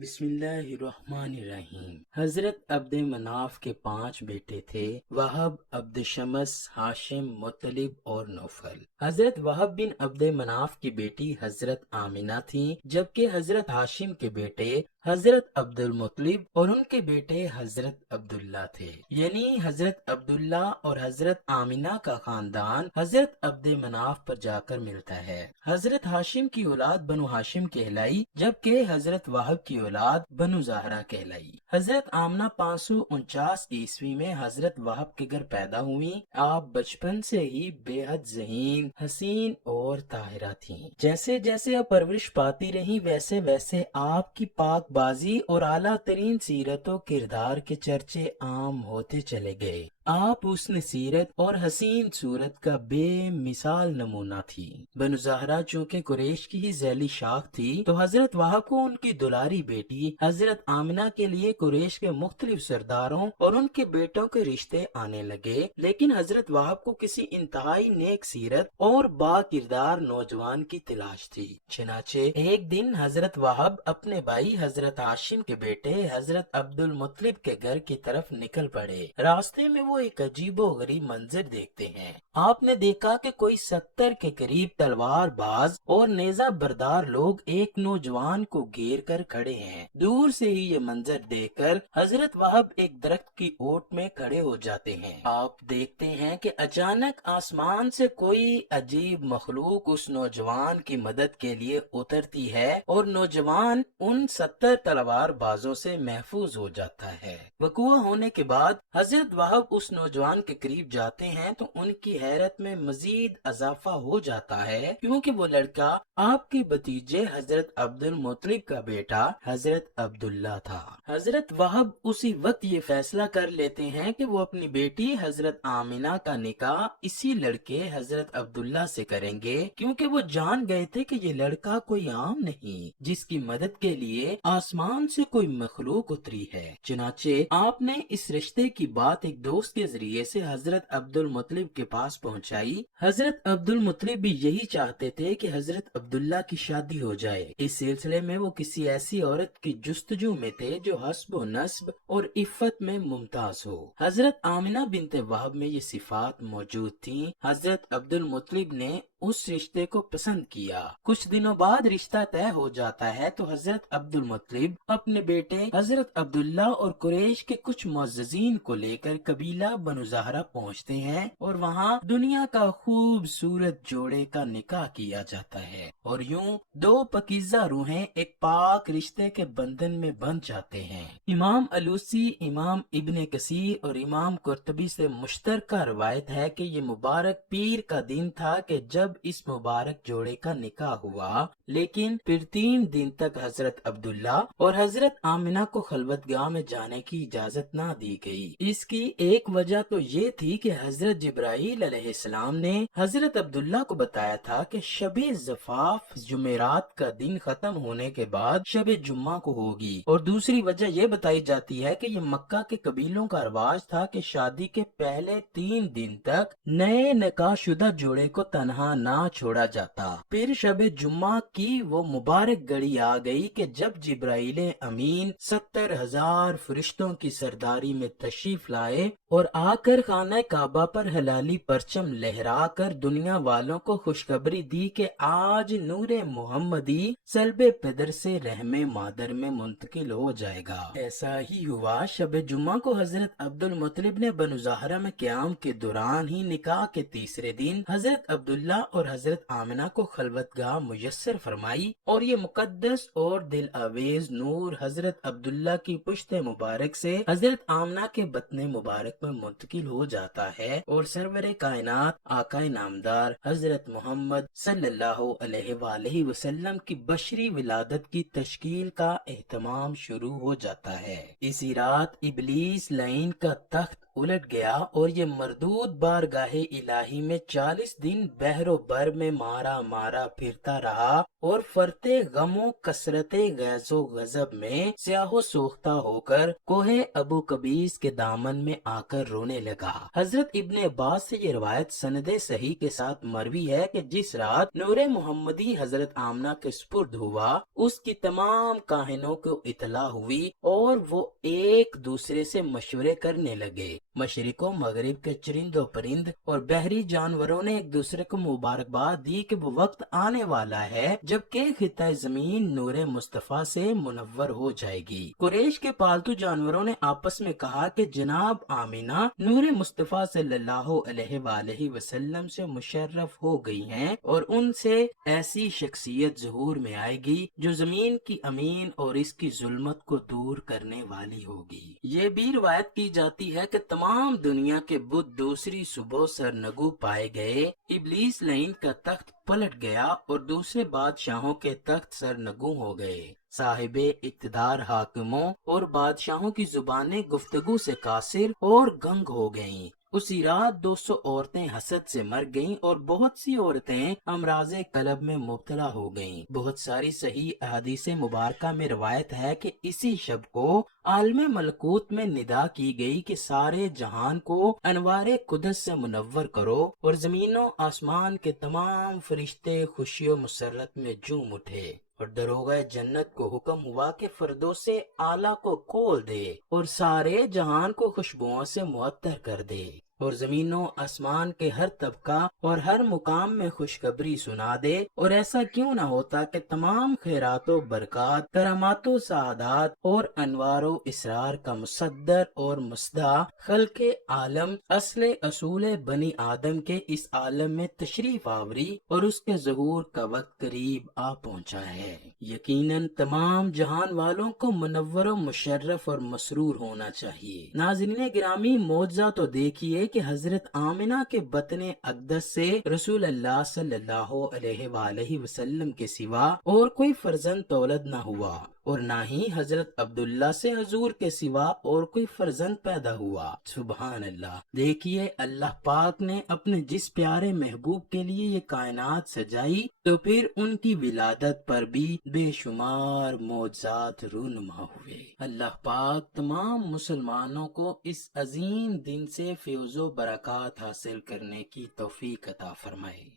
بسم اللہ الرحمن الرحیم۔ حضرت عبد مناف کے 5 بیٹے تھے: وہب، عبد شمس، ہاشم، مطلب اور نوفل۔ حضرت وہب بن عبد مناف کی بیٹی حضرت آمنہ تھیں، جبکہ حضرت ہاشم کے بیٹے حضرت عبد المطلب اور ان کے بیٹے حضرت عبداللہ تھے۔ یعنی حضرت عبداللہ اور حضرت آمنہ کا خاندان حضرت عبد مناف پر جا کر ملتا ہے۔ حضرت ہاشم کی اولاد بنو ہاشم کہلائی، جبکہ حضرت وہب کی اولاد بنو زہرہ کہلائی۔ حضرت آمنہ 549 عیسوی میں حضرت وہب کے گھر پیدا ہوئی۔ آپ بچپن سے ہی بے حد ذہین، حسین اور طاہرہ تھیں۔ جیسے جیسے آپ پرورش پاتی رہی، ویسے ویسے آپ کی پاک بازی اور اعلیٰ ترین سیرت و کردار کے چرچے عام ہوتے چلے گئے۔ آپ حسن سیرت اور حسین صورت کا بے مثال نمونہ تھی۔ بنو زہرہ چونکہ قریش کی ہی ذیلی شاخ تھی، تو حضرت وہب کو ان کی دلاری بیٹی حضرت آمنہ کے لیے قریش کے مختلف سرداروں اور ان کے بیٹوں کے رشتے آنے لگے، لیکن حضرت وہب کو کسی انتہائی نیک سیرت اور با کردار نوجوان کی تلاش تھی۔ چنانچہ ایک دن حضرت وہب اپنے بھائی حضرت ہاشم کے بیٹے حضرت عبد المطلب کے گھر کی طرف نکل پڑے۔ راستے میں وہ ایک عجیب و غریب منظر دیکھتے ہیں۔ آپ نے دیکھا کہ کوئی 70 کے قریب تلوار باز اور نیزہ بردار لوگ ایک نوجوان کو گھیر کر کھڑے ہیں۔ دور سے ہی یہ منظر دیکھ کر حضرت وہب ایک درخت کی اوٹ میں کھڑے ہو جاتے ہیں۔ آپ دیکھتے ہیں کہ اچانک آسمان سے کوئی عجیب مخلوق اس نوجوان کی مدد کے لیے اترتی ہے اور نوجوان ان 70 تلوار بازوں سے محفوظ ہو جاتا ہے۔ وقوع ہونے کے بعد حضرت وہب اس نوجوان کے قریب جاتے ہیں تو ان کی حیرت میں مزید اضافہ ہو جاتا ہے، کیونکہ وہ لڑکا آپ کے بھتیجے حضرت عبد المطلب کا بیٹا حضرت عبداللہ تھا۔ حضرت وہب اسی وقت یہ فیصلہ کر لیتے ہیں کہ وہ اپنی بیٹی حضرت آمنہ کا نکاح اسی لڑکے حضرت عبداللہ سے کریں گے، کیونکہ وہ جان گئے تھے کہ یہ لڑکا کوئی عام نہیں، جس کی مدد کے لیے آسمان سے کوئی مخلوق اتری ہے۔ چنانچہ آپ نے اس رشتے کی بات ایک دوست کے ذریعے سے حضرت عبد المطلب کے پاس پہنچائی۔ حضرت عبد المطلب بھی یہی چاہتے تھے کہ حضرت عبداللہ کی شادی ہو جائے۔ اس سلسلے میں وہ کسی ایسی عورت کی جستجو میں تھے جو حسب و نسب اور عفت میں ممتاز ہو۔ حضرت آمنہ بنت وہب میں یہ صفات موجود تھیں۔ حضرت عبد المطلب نے اس رشتے کو پسند کیا۔ کچھ دنوں بعد رشتہ طے ہو جاتا ہے تو حضرت عبد المطلب اپنے بیٹے حضرت عبداللہ اور قریش کے کچھ معززین کو لے کر قبیلہ بنو زہرہ پہنچتے ہیں اور وہاں دنیا کا خوبصورت جوڑے کا نکاح کیا جاتا ہے، اور یوں دو پاکیزہ روحیں ایک پاک رشتے کے بندھن میں بندھ جاتے ہیں۔ امام الوسی، امام ابن کثیر اور امام قرطبی سے مشترکہ روایت ہے کہ یہ مبارک پیر کا دن تھا کہ جب اس مبارک جوڑے کا نکاح ہوا، لیکن پھر 3 دن تک حضرت عبداللہ اور حضرت آمنہ کو خلوتگاہ میں جانے کی اجازت نہ دی گئی۔ اس کی ایک وجہ تو یہ تھی کہ حضرت جبرائیل علیہ السلام نے حضرت عبداللہ کو بتایا تھا کہ شب زفاف جمعرات کا دن ختم ہونے کے بعد شب جمعہ کو ہوگی، اور دوسری وجہ یہ بتائی جاتی ہے کہ یہ مکہ کے قبیلوں کا رواج تھا کہ شادی کے پہلے 3 دن تک نئے نکاح شدہ جوڑے کو تنہا نہ چھوڑا جاتا۔ پھر شب جمعہ کی وہ مبارک گھڑی آ گئی کہ جب جبرائیل امین 70,000 فرشتوں کی سرداری میں تشریف لائے اور آ کر خانہ کعبہ پر ہلالی پرچم لہرا کر دنیا والوں کو خوشخبری دی کہ آج نور محمدی صلب پدر سے رحم مادر میں منتقل ہو جائے گا۔ ایسا ہی ہوا۔ شب جمعہ کو حضرت عبد المطلب نے بنو زہرہ میں قیام کے دوران ہی نکاح کے تیسرے دن حضرت عبداللہ اور حضرت آمنہ کو خلوتگاہ میسر فرمائی، اور یہ مقدس اور دل آویز نور حضرت عبداللہ کی پشت مبارک سے حضرت آمنہ کے بطن مبارک میں منتقل ہو جاتا ہے، اور سرور کائنات آقا نامدار حضرت محمد صلی اللہ علیہ وآلہ وسلم کی بشری ولادت کی تشکیل کا اہتمام شروع ہو جاتا ہے۔ اسی رات ابلیس لعین کا تخت الٹ گیا اور یہ مردود بارگاہ الہی میں 40 دن بحر و بر میں مارا مارا پھرتا رہا اور فرتے غم و کثرت غیظ و غضب میں سیاہ و سوختہ ہو کر کوہ ابو قبیس کے دامن میں آ کر رونے لگا۔ حضرت ابن عباس سے یہ روایت سند صحیح کے ساتھ مروی ہے کہ جس رات نور محمدی حضرت آمنہ کے سپرد ہوا، اس کی تمام کاہنوں کو اطلاع ہوئی اور وہ ایک دوسرے سے مشورے کرنے لگے۔ مشرق و مغرب کے چرند و پرند اور بحری جانوروں نے ایک دوسرے کو مبارکباد دی کہ وہ وقت آنے والا ہے جبکہ خطہ زمین نور مصطفیٰ سے منور ہو جائے گی۔ قریش کے پالتو جانوروں نے آپس میں کہا کہ جناب آمینہ نور مصطفیٰ صلی اللہ علیہ وآلہ وسلم سے مشرف ہو گئی ہیں اور ان سے ایسی شخصیت ظہور میں آئے گی جو زمین کی امین اور اس کی ظلمت کو دور کرنے والی ہوگی۔ یہ بھی روایت کی جاتی ہے کہ تمام دنیا کے بت دوسری صبح سرنگو پائے گئے، ابلیس لعین کا تخت پلٹ گیا اور دوسرے بادشاہوں کے تخت سرنگو ہو گئے۔ صاحب اقتدار حاکموں اور بادشاہوں کی زبانیں گفتگو سے قاصر اور گنگ ہو گئیں۔ اسی رات 200 عورتیں حسد سے مر گئیں اور بہت سی عورتیں امراض قلب میں مبتلا ہو گئیں۔ بہت ساری صحیح احادیث مبارکہ میں روایت ہے کہ اسی شب کو عالم ملکوت میں ندا کی گئی کہ سارے جہان کو انوار قدس سے منور کرو اور زمین و آسمان کے تمام فرشتے خوشی و مسرت میں جھوم اٹھے، اور دروغہ جنت کو حکم ہوا کہ فردوس اعلیٰ کو کھول دے اور سارے جہان کو خوشبوؤں سے معطر کر دے، اور زمین و آسمان کے ہر طبقہ اور ہر مقام میں خوشخبری سنا دے، اور ایسا کیوں نہ ہوتا کہ تمام خیرات و برکات، کرامات و سعادات اور انوار و اسرار کا مصدر اور مصدع خلق عالم اصول بنی آدم کے اس عالم میں تشریف آوری اور اس کے ظہور کا وقت قریب آ پہنچا ہے۔ یقیناً تمام جہان والوں کو منور و مشرف اور مسرور ہونا چاہیے۔ ناظرین گرامی، معجزہ تو دیکھیے کہ حضرت آمنہ کے بطن اقدس سے رسول اللہ صلی اللہ علیہ وآلہ وسلم کے سوا اور کوئی فرزند تولد نہ ہوا، اور نہ ہی حضرت عبداللہ سے حضور کے سوا اور کوئی فرزند پیدا ہوا۔ سبحان اللہ! دیکھیے اللہ پاک نے اپنے جس پیارے محبوب کے لیے یہ کائنات سجائی تو پھر ان کی ولادت پر بھی بے شمار معجزات رونما ہوئے۔ اللہ پاک تمام مسلمانوں کو اس عظیم دن سے فیض و برکات حاصل کرنے کی توفیق عطا فرمائے۔